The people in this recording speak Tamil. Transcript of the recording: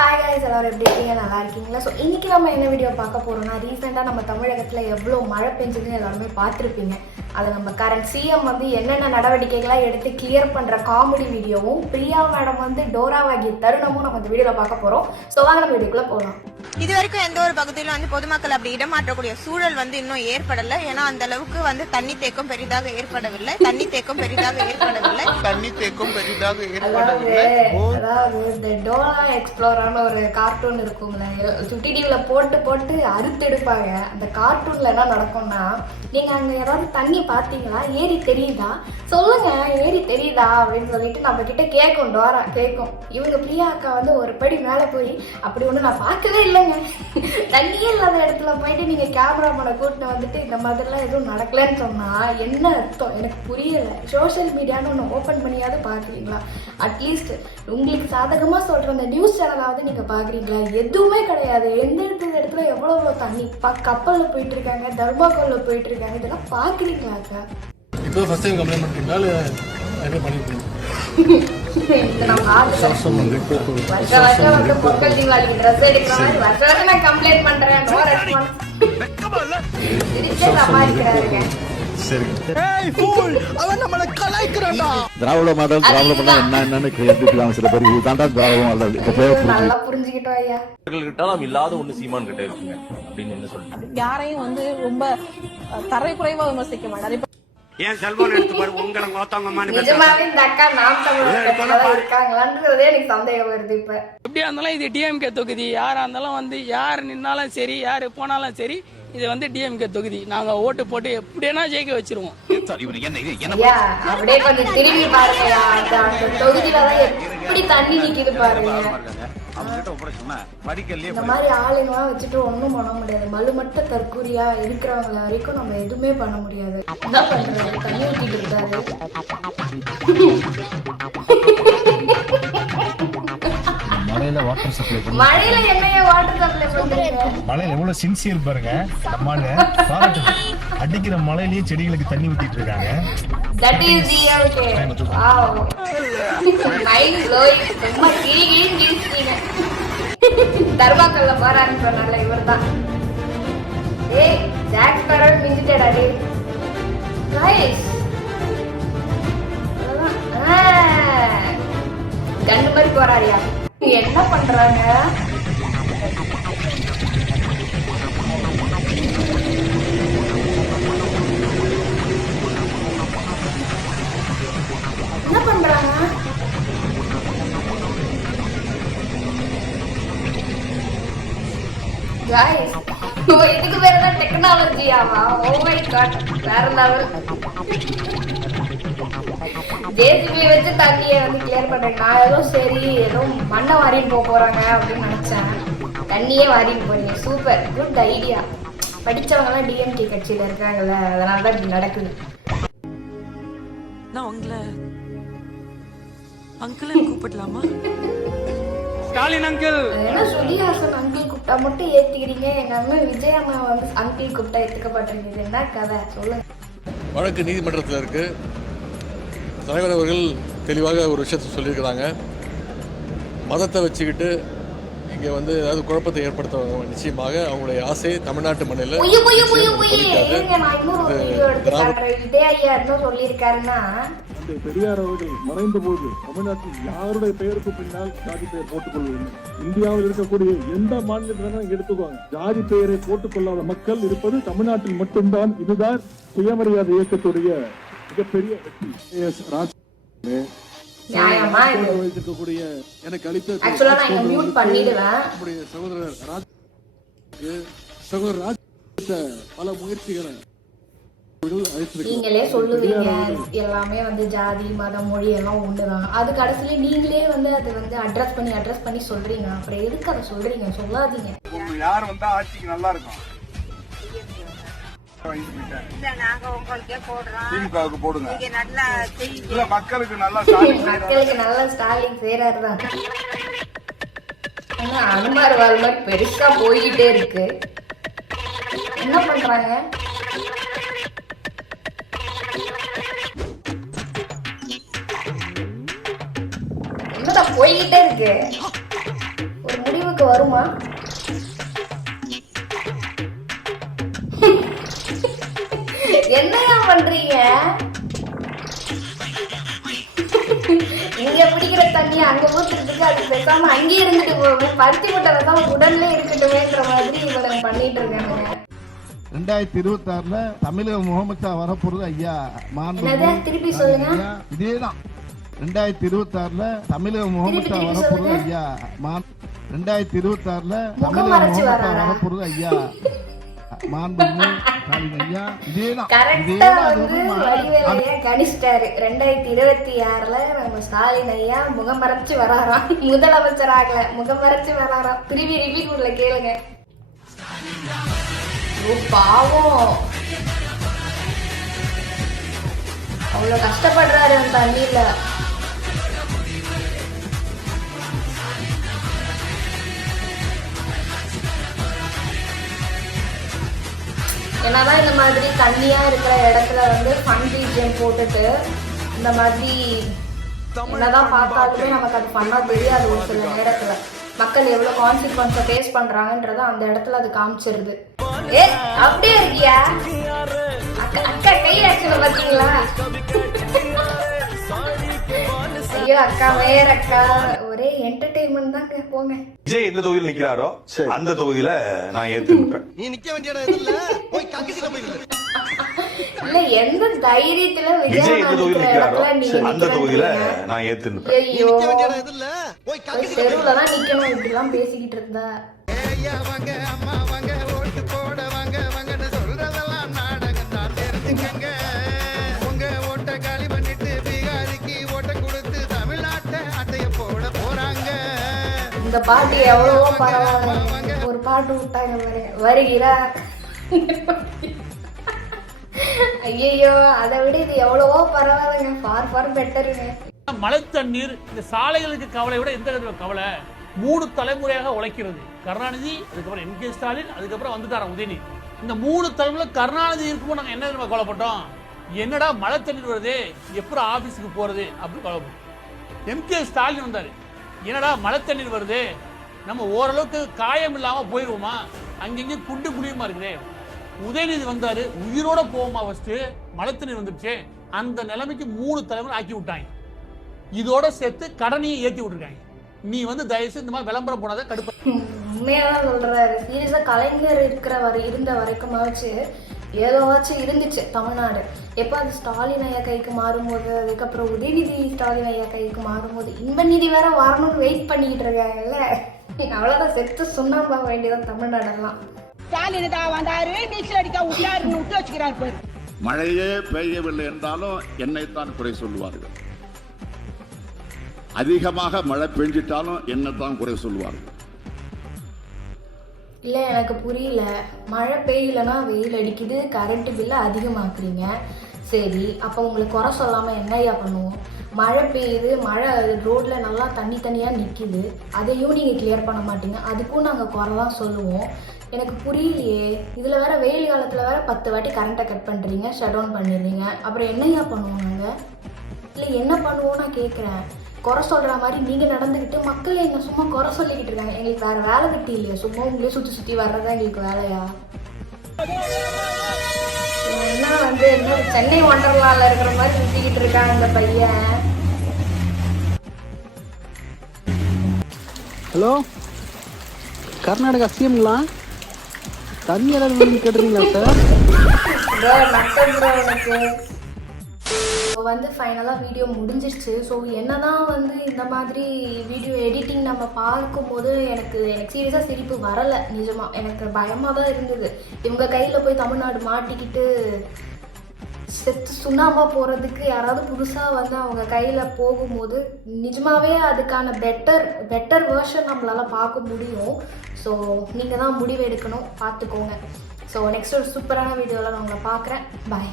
ஹாய் guys எல்லோரும் எப்படி இருக்கீங்க? நல்லா இருக்கீங்களா? ஸோ இன்றைக்கி நம்ம என்ன வீடியோ பார்க்க போகிறோம்னா ரீசெண்டாக நம்ம தமிழகத்தில் எவ்வளோ மழை பெஞ்சதுன்னு எல்லாருமே பார்த்துருப்பீங்க. அதை நம்ம கரண்ட் சிஎம் வந்து என்னென்ன நடவடிக்கைகளாக எடுத்து கிளியர் பண்ணுற காமெடி வீடியோவும் பிரியா மேடம் வந்து டோராவாகிய தருணமும் நம்ம இந்த வீடியோவில் பார்க்க போகிறோம் ஸோ வாங்க நம்ம வீடியோக்குள்ளே போகலாம் இது வரைக்கும் எந்த ஒரு பகுதியிலும் வந்து பொதுமக்கள் அப்படி இடமாற்றக்கூடிய சூழல் வந்து இன்னும் ஏற்படல. ஏன்னா அந்த அளவுக்கு வந்து தண்ணி தேக்கம் பெரிதாக ஏற்படவில்லை. தண்ணி தேக்கம் பெரிதாக ஏற்படவில்லை. தண்ணி தேக்கம் பெரிதாக ஏற்படவில்லை. அதாவது இந்த டோரா எக்ஸ்ப்ளோரான ஒரு கார்ட்டூன் இருக்கும்ல. சுட்டி டிவியில் போட்டு போட்டு அறுத்து எடுப்பாங்க. அந்த கார்ட்டூன்ல என்ன நடக்கும்னா நீங்க அங்க யாராவது தண்ணி பார்த்தீங்களா? ஏரி தெரியுதா? சொல்லுங்க ஏரி தெரியுதா? அப்படின்னு சொல்லிட்டு நம்ம கிட்ட கேட்கும் டோரா கேட்கும். இவங்க பிரியா அக்கா வந்து ஒரு படி மேலே போய் அப்படி ஒன்று நான் பார்க்கவே இல்லைங்க. தண்ணியே இல்லாத இடத்துல போயிட்டு நீங்க கேமராமேனை கூட்டிட்டு வந்துட்டு இந்த மாதிரிலாம் எதுவும் நடக்கலன்னு சொன்னா என்ன அர்த்தம்? எனக்கு புரியல. சோஷியல் மீடியான்னு ஒன்று ஓப்பன் பண்ணியாவது பார்க்குறீங்களா? அட்லீஸ்ட் உங்களுக்கு சாதகமாக சொல்கிற அந்த நியூஸ் சேனலாவது நீங்கள் பார்க்குறீங்களா? எதுவுமே கிடையாது. எந்த இடத்துல இடத்துல எவ்வளோ தண்ணி? ப கப்பலில் போயிட்டு இருக்காங்க தர்மாக்கோலில் போயிட்டு இருக்காங்க. இதெல்லாம் பார்க்குறீங்களாக்கா இப்போ ஃபர்ஸ்ட் டைம் கம்ப்ளைண்ட் பண்ணிட்டீங்களா இல்லை பண்ணிருக்கீங்க. வருஷம் வருஷம் வந்து பொங்கல் தீபாவளிக்கு ட்ரெஸ் எடுக்கிற மாதிரி வருஷம் வருஷம் நான் கம்ப்ளைண்ட் பண்றேன் நோ ரெஸ்பான்ஸ் சிரிச்சே சமாளிக்கிறாருங்க திராவிட மாடல். திராவிட மாடல் என்ன என்னன்னு கேட்டுக்கலாம் சில பேர் இதுதான்டா திராவிட மாடல் நல்லா புரிஞ்சுக்கிட்டோம் ஐயா. கிட்ட நாம் இல்லாத ஒண்ணு சீமான் கிட்ட இருக்குங்க அப்படின்னு என்ன சொல்றேன் யாரையும் வந்து ரொம்ப தரைக்குறைவா விமர்சிக்க மாட்டார். ஏன் செல்போன் எடுத்து பாரு உங்களை கோத்தவங்கம்மான்னு நிஜமாவே இந்த அக்கா நாம் தமிழர் கட்சியில தான் இருக்காங்களான்றதே எனக்கு சந்தேகம் வருது இப்ப. எப்படியா இருந்தாலும் இது டிஎம்கே தொகுதி. யாரா இருந்தாலும் வந்து யார் நின்னாலும் சரி யார் போனாலும் சரி இது வந்து டிஎம்கே தொகுதி. நாங்க ஓட்டு போட்டு எப்படியா ஜெயிக்க வச்சிருவோம். அப்படியே கொஞ்சம் திரும்பி தொகுதியில தான் எப்படி தண்ணி நிக்குது பாருங்க. இந்த மாதிரி ஆளுங்கெல்லாம் வச்சுட்டு ஒண்ணும் பண்ண முடியாது. மலுமட்ட தற்கூரியா இருக்கிறவங்கள வரைக்கும் நம்ம எதுவுமே பண்ண முடியாது. என்ன பண்றாரு தண்ணி ஊத்திட்டு இருக்காரு. மலையில வாட்டர் சப்ளை மழையில என்னைய வாட்டர் சப்ளை பண்றீங்க? மலையில எவ்வளவு சின்சியர் பாருங்க அம்மாங்க. பாராட்டு அடிக்கிற மலையிலேயே செடிகளுக்கு தண்ணி ஊத்திட்டு இருக்காங்க. That is the okay wow mind blowing ரொம்ப கிளி கிழிச்சிட்டீங்க தர்மாக்கல்ல போறான்னு சொன்னால இவர்தான். ஏய் ஜாக் ஸ்பேரோட மிஞ்சிட்டடா டேய். நைஸ் கண்டு மாதிரி போறாரியா என்ன பண்றாங்க? என்ன பண்றாங்க? Guys ஓ இதுக்கு பேர் தான் டெக்னாலஜியாவா ஓ மை காட் வேற லெவல் ஜேசிபி வச்சு தண்ணியை வந்து கிளியர் பண்றேன் நான் ஏதோ சரி ஏதோ மண்ணை வாரிட்டு போக போறாங்க அப்படின்னு நினைச்சேன். தண்ணியே வாரிட்டு போறீங்க. சூப்பர் குட் ஐடியா படிச்சவங்கலாம் டிஎம்கே கட்சியில இருக்காங்கல்ல அதனால தான் இப்படி நடக்குது. நான் உங்களை அங்கிள் கூப்பிடலாமா? ஸ்டாலின் அங்கிள் ஏன்னா ஸ்ருதிஹாசன் அங்கிள் கூப்பிட்டா மட்டும் ஏத்துக்கிறீங்க? எங்க அண்ணன் விஜய் அண்ணா வந்து அங்கிள் கூப்பிட்டா ஏத்துக்க மாட்டேங்குது என்ன கதை? சொல்லுங்க. வழக்கு நீதிமன்றத்தில் இருக்கு. தலைவர் அவர்கள் தெளிவாக ஒரு விஷயத்தை சொல்லியிருக்கிறாங்க. மதத்தை வச்சுக்கிட்டு இங்கே வந்து ஏதாவது குழப்பத்தை ஏற்படுத்த நிச்சயமாக. அவங்களுடைய ஆசை தமிழ்நாட்டு மண்ணில் பெரியார் அவர்கள் மறைந்த போது தமிழ்நாட்டில் யாருடைய பெயருக்கு பின்னால் ஜாதி பெயர் போட்டுக் கொள்வது இந்தியாவில் இருக்கக்கூடிய எந்த மாநிலத்திலும் எடுத்துக்கோங்க. ஜாதி பெயரை போட்டுக் கொள்ளாத மக்கள் இருப்பது தமிழ்நாட்டில் மட்டும்தான். இதுதான் சுயமரியாதை இயக்கத்துடைய மிகப்பெரிய வெற்றி. எஸ் ராஜ் வைத்திருக்கக்கூடிய எனக்கு அளித்த ஆக்சுவலா நான் இங்க மியூட் பண்ணிடுவேன். நம்முடைய சகோதரர் ராஜ் சகோதரர் ராஜ் பல முயற்சிகளை. நீங்களே சொல்லுவீங்க. எல்லாமே வந்து ஜாதி மதம் மொழி எல்லாம் ஒண்ணுதான் அது கடைசியில நீங்களே வந்து அதை வந்து அட்ரஸ் பண்ணி அட்ரஸ் பண்ணி சொல்றீங்க. அப்புறம் எதுக்கு அதை சொல்றீங்க? சொல்லாதீங்க. யார் வந்தா ஆட்சிக்கு நல்லா இருக்கும்? திமுகவுக்கு போடுங்க. இல்ல மக்களுக்கு நல்லா மக்களுக்கு நல்ல ஸ்டாலின் செய்யறாரு தான் ஆனா அனுமார் வாழ் மாதிரி பெருசா போய்கிட்டே இருக்கு. என்ன பண்றாங்க? என்னடா போய்கிட்டே இருக்கு? ஒரு முடிவு நமக்கு வருமா? என்னையா பண்றீங்க இங்க பிடிக்கிற தண்ணி அங்க ஊத்துறதுக்கு அது பேசாம அங்கேயே இருந்துட்டு போகும் பருத்தி முட்டை பேசாம உடல்ல இருக்கட்டுமேன்ற மாதிரி இவங்க பண்ணிட்டு இருக்காங்க ரெண்டாயிரத்தி இருபத்தி ஆறுல தமிழக முதலமைச்சர் வரப்போறது ஐயா என்னது? திருப்பி சொல்லுங்க. இதேதான் ரெண்டாயிரத்தி இருபத்தி ஆறுல தமிழக திருப்பி வரப்போறது. ஐயா மா- ரெண்டாயிரத்தி இருபத்தி ஆறுல தமிழக வராரா? வரப்போறது ஐயா மாண்புமிகு ஸ்டாலின் ஐயா. அது வந்து வடிவேலையா கணிச்சிட்டாரு. ரெண்டாயிரத்தி இருபத்தி ஆறுல நம்ம ஸ்டாலின் ஐயா முகம் மறைச்சு வராராம். முதலமைச்சர் ஆகல முகம் மறைச்சு வராராம். திரும்பி ரிப்பீட் உள்ள கேளுங்க. ஓ பாவம். அவ்வளவு கஷ்டப்படுறாரு அந்த தண்ணியில என்னதான் இந்த மாதிரி தண்ணியா இருக்கிற இடத்துல வந்து ஃபன் ரீஜன் போட்டுட்டு இந்த மாதிரி என்னதான் பார்த்தாலுமே நமக்கு அது பண்ணா தெரியாது ஒரு சில நேரத்துல. மக்கள் எவ்வளவு கான்சிக்வன்ஸை ஃபேஸ் பண்றாங்கன்றத அந்த இடத்துல அது காமிச்சிருது. ஏ அப்படியே இருக்கியா? அக்கா அக்கா கை ஆக்சுவல பாத்தீங்களா? ஐயோ அக்கா வேற அக்கா ஒரே என்டர்டெயின்மெண்ட் தாங்க. போங்க. விஜய் எந்த தொகுதியில் நிக்கிறாரோ அந்த தொகுதியில நான் ஏத்து நிற்பேன் நீ நிக்க வேண்டிய இடம் இல்ல போய் கக்கிட்டு போயிரு இல்ல எந்த தைரியத்துல விஜய் எந்த தொகுதியில் நிக்கிறாரோ அந்த தொகுதியில? நான் ஏத்து நிற்பேன் ஐயோ இது இல்ல போய் போய் தெருவுல தான் நிக்கணும் இப்படி எல்லாம் பேசிக்கிட்டு இருந்தா. வாங்க அம்மா. இந்த பாட்டு எவ்வளவோ பரவாயில்ல. ஒரு பாட்டு விட்டாங்க பாரு வருகிறார் ஐயோ அதை விட இது எவ்வளவோ பரவாயில்லைங்க. ஃபார் ஃபார் பெட்டருங்க மழை தண்ணீர் இந்த சாலைகளுக்கு கவலை விட எந்த கவலை? மூணு தலைமுறையாக உழைக்கிறது. கருணாநிதி அதுக்கப்புறம் எம். கே. ஸ்டாலின் அதுக்கப்புறம் வந்துட்டாரன் உதயநிதி. இந்த மூணு தலைமுறை கருணாநிதி இருக்கும்போது நாங்கள் என்ன தெரியுமா கவலைப்பட்டோம்? என்னடா மழை தண்ணீர் வருது? எப்படி ஆபீஸுக்கு போறது? அப்படின்னு கவலைப்பட்டோம். எம். கே. ஸ்டாலின் வந்தாரு. என்னடா மழை தண்ணீர் வருது? நம்ம ஓரளவுக்கு காயம் இல்லாமல் போயிடுவோமா அங்கங்கே குண்டு குழியுமா இருக்குதே? உதயநிதி வந்தாரு உயிரோட போவோமா ஃபஸ்ட்டு மழை தண்ணீர் வந்துருச்சு. அந்த நிலைமைக்கு மூணு தலைமுறை ஆக்கி விட்டாங்க. இதோட சேர்த்து கடனையும் ஏற்றி விட்டுருக்காங்க. நீ வந்து தயவுசெய்து இந்த மாதிரி விளம்பரம் போனாதான் கடுப்பு. உண்மையாதான் சொல்றாரு. சீரியஸா கலைஞர் இருக்கிற வரை இருந்த வரைக்குமாச்சு ஏதோவாச்சும் இருந்துச்சு தமிழ்நாடு. எப்போ அது ஸ்டாலின் ஐயா கைக்கு மாறும்போது அதுக்கப்புறம் உதயநிதி ஸ்டாலின் ஐயா கைக்கு மாறும்போது இன்ப நிதி வேற வரணும்னு வெயிட் பண்ணிக்கிட்டு இருக்காங்கல்ல. அவ்வளோதான் செத்து சுண்ணாம்பா வேண்டியதான் தமிழ்நாடெல்லாம். ஸ்டாலின் தான் வந்தாரு நீச்சல் அடிக்க விட்டாருன்னு விட்டு வச்சுக்கிறாரு பாரு. மழையே பெய்யவில்லை என்றாலும் என்னைத்தான் குறை சொல்லுவார்கள். அதிகமாக மழை பெஞ்சிட்டாலும் என்னைத்தான் குறை சொல்லுவார்கள். இல்லை எனக்கு புரியல. மழை பெய்யலன்னா வெயில் அடிக்குது கரண்ட்டு பில்லை அதிகமாக்குறீங்க. சரி அப்போ உங்களுக்கு குறை சொல்லாமல் என்னையா பண்ணுவோம்? மழை பெய்யுது மழை ரோட்டில் நல்லா தண்ணி தண்ணியாக நிற்கிது அதையும் நீங்கள் கிளியர் பண்ண மாட்டீங்க. அதுக்கும் நாங்கள் குறை தான் சொல்லுவோம். எனக்கு புரியலையே. இதில் வேற வெயில் காலத்தில் வேற பத்து வாட்டி கரண்ட்டை கட் பண்ணுறீங்க ஷட் டவுன் பண்ணிடுறீங்க. அப்புறம் என்னையா பண்ணுவோம் நாங்கள் இல்லை என்ன பண்ணுவோம் நான் கேட்குறேன் குறை சொல்கிற மாதிரி நீங்கள் நடந்துக்கிட்டு மக்கள் என்ன சும்மா குறை சொல்லிக்கிட்டு இருக்காங்க. எங்களுக்கு வேறு வேலை கட்டி இல்லையா. சும்மா உங்களே சுற்றி சுற்றி வர்றதா எங்களுக்கு வேலையா? என்ன வந்து என்ன சென்னை ஒண்டர்லால இருக்கிற மாதிரி சுற்றிக்கிட்டு இருக்கான் இந்த பையன். ஹலோ? கர்நாடகா சிஎம்ங்களா? தண்ணி ஏதாவது வேணும்னு கேட்டுறீங்களா சார் எனக்கு இப்போ வந்து ஃபைனலாக வீடியோ முடிஞ்சிருச்சு. ஸோ என்ன தான் வந்து இந்த மாதிரி வீடியோ எடிட்டிங் நம்ம பார்க்கும்போது எனக்கு எனக்கு சீரியஸாக சிரிப்பு வரலை நிஜமாக எனக்கு பயமாக தான் இருந்தது. இவங்க கையில் போய் தமிழ்நாடு மாட்டிக்கிட்டு செத்து சுண்ணாம்பா போகிறதுக்கு யாராவது புதுசாக வந்து அவங்க கையில் போகும்போது நிஜமாகவே அதுக்கான பெட்டர் பெட்டர் வேர்ஷன் நம்மளால் பார்க்க முடியும். ஸோ நீங்கள் தான் முடிவு எடுக்கணும். பார்த்துக்கோங்க. ஸோ நெக்ஸ்ட் ஒரு சூப்பரான வீடியோவில் நான் உங்களை பார்க்குறேன். பாய்